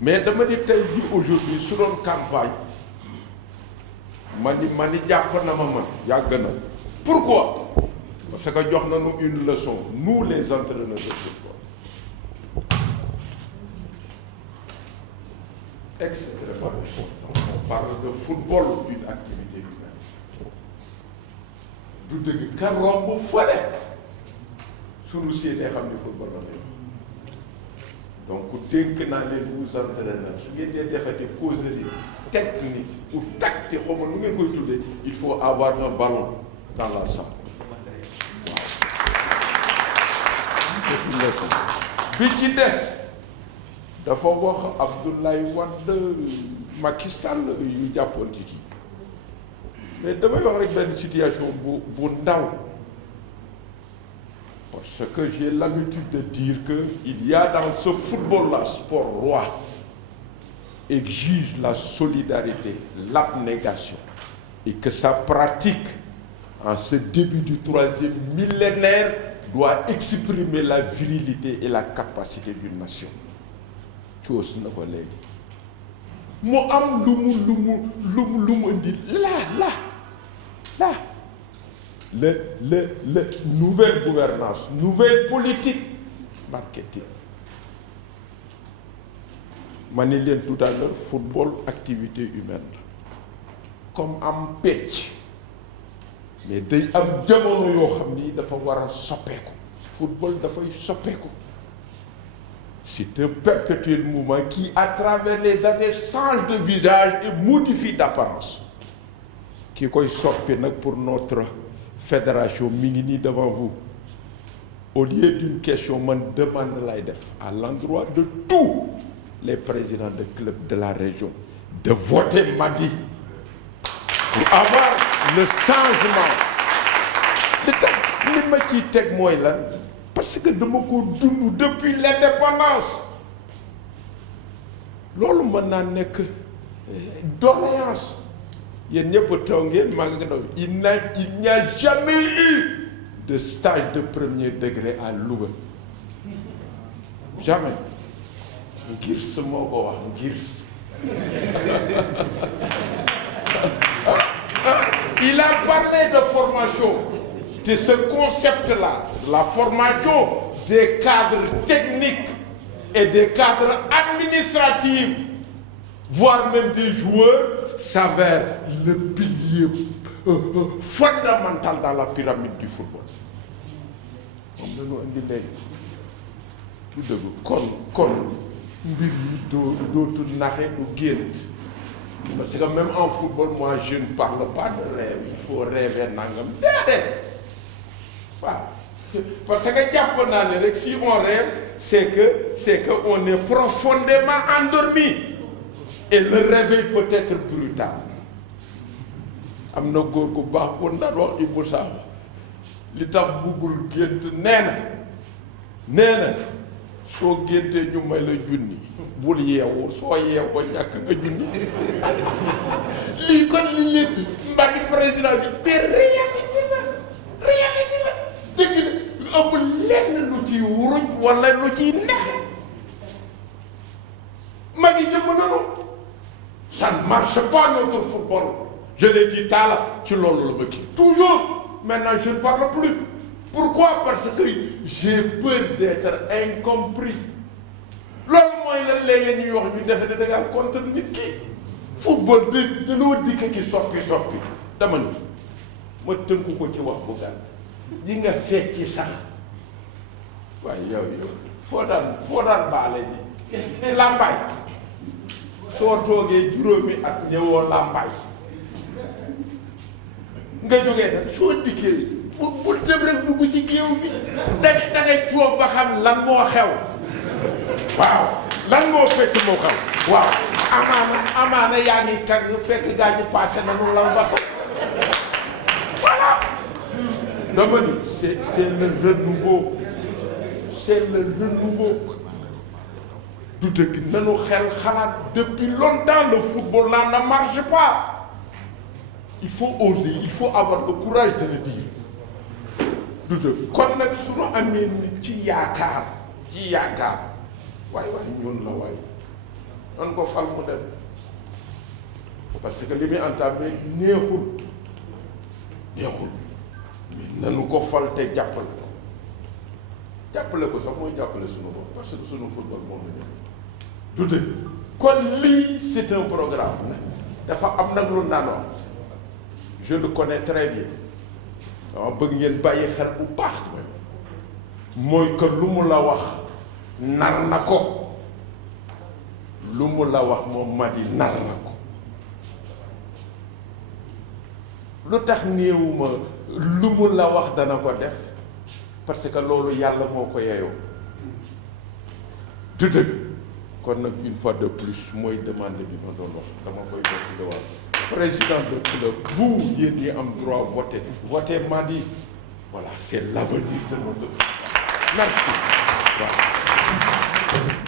mais dama di tey bi aujourd'hui su doon campagne ma ni jàpp na ma man yàgg na. Pourquoi? Parce que jox nañu une leçon nous les entraîneurs de football extrêmement important. On parle de football, d'une activité humaine. du dëgg kan romb fële suñu séenee xam ni football la lay donc dénk naa leen vous entraîneurs su ngeen dee defati causerie technique ou tactique xaw ma nu ngeen koy tuddee il faut avoir un ballon dans la salle waaw bi ci des dafa wax Abdoulaye Wade Macky Sall yu jàppoon ci kii mais damay wax rek benn situation bu ndaw parce que j'ai l'habitude de dire que il y a dans ce football-là, sport roi, exige la solidarité, l'abnégation, et que sa pratique en ce début du 3e millénaire doit exprimer la virilité et la capacité d'une nation. Coos na ko léegi mu am lu mu indi là le nouvelle gouvernance, nouvelle politique marketing. Ma ni leen tout à l'heure football activité humaine la comme am pecc mais day am jamono yoo xam ni dafa war a soppeeku football dafay soppeeku. C'est un perpétuel mouvement qui à travers les années change de visage et modifie d'apparence. Ki koy soppi nag pour notre fédération mi ngi nii devant vous au lieu d'une question man demande lay def à l'endroit de tous les présidents de clubs de la région de voter mardi pour avoir le changement li tax li ma ciy teg mooy lan parce que dama ko dund depuis l'indépendance loolu mën naa nekk doléance yéen ñëpp taw ngeen maa ngi ndaw il n'y a jamais eu de stage de premier degré à Louga jamais ngir su moo ko wax ngir il a parlé de formation de ce concept-là la formation des cadres techniques et des cadres administratifs voire même des joueurs s'avère le pilier fondamental dans la pyramide du football moom la ñu indi léegi du dëgg kon mbir yi dootul naxe du gént parce que même en football moi je ne parle pas de rêve il faut rêver nangam déedéet waaw parce que jàpp naa ne rek si on rêve c'est que on est profondément endormi et le réveil peut être brutal am na góor gu baax bu ndaan wax Ibou Sakho li tax buggul gént nee na soo géntee ñu may la junni bul yeewu soo yeewoo ñàkk nga junni lii kon li leen mbagi président bi réalité la dégg na amul lenn lu ciy wuruj wala lu ciy neex magi jëmm nanu ça ne marche pas notre football je l'ai dit Talla ci loolu la ma kii toujours maintenant je ne parle plus pourquoi parce que j'ai peur d'être incompris loolu mooy lan léeg-léeg ñuy wax ñu defe ne da ngaa contre nit ki football dañoo dikk ki soppi dama ni ma tënku ko ci wax bu gàtt yi nga fecci sax waaye yow foo daan baale ji làmbaay soo toogee juróomi at ñëwoo làmbaay nga jógee nag soo dikkee bu tëb rek dugg ci géew bi dangay toog ba xam lan moo xew waaw lan moo fekk moo xew waaw amaana yaa ngi kag fekk gaa ñi passé nanu lan ba sax voilà dama ni c'est le renouveau du dëgg nanu xel xalaat depuis longtemps le football là ne marche pas il faut oser il faut avoir le courage de le dire du dëgg kon nag su ñu amee nit ci yaakaar waaye ñun la waaye nan ko fal mu dem parce que li muy entamé neexul mais nanu ko fal te jàppale ko sax mooy jàppale sunu bopp parce que sunu football moom la ñu du dëgg kon lii c'est un programme dafa am nag lu naan wax je le connais très bien dama bëgg ngeen bàyyi xel bu baax mooy que lu mu la wax nar na ko lu mu la wax moom Madi nar na ko lu tax néewuma lu mu la wax dana ko def parce que loolu yàlla moo ko yeyoo du dëgg kon nag une fois de plus mooy demande bi ma doon wax dama koy def di wax président de club vous yéen ñi am droit voter Madi voilà c'est l'avenir de notre merci voilà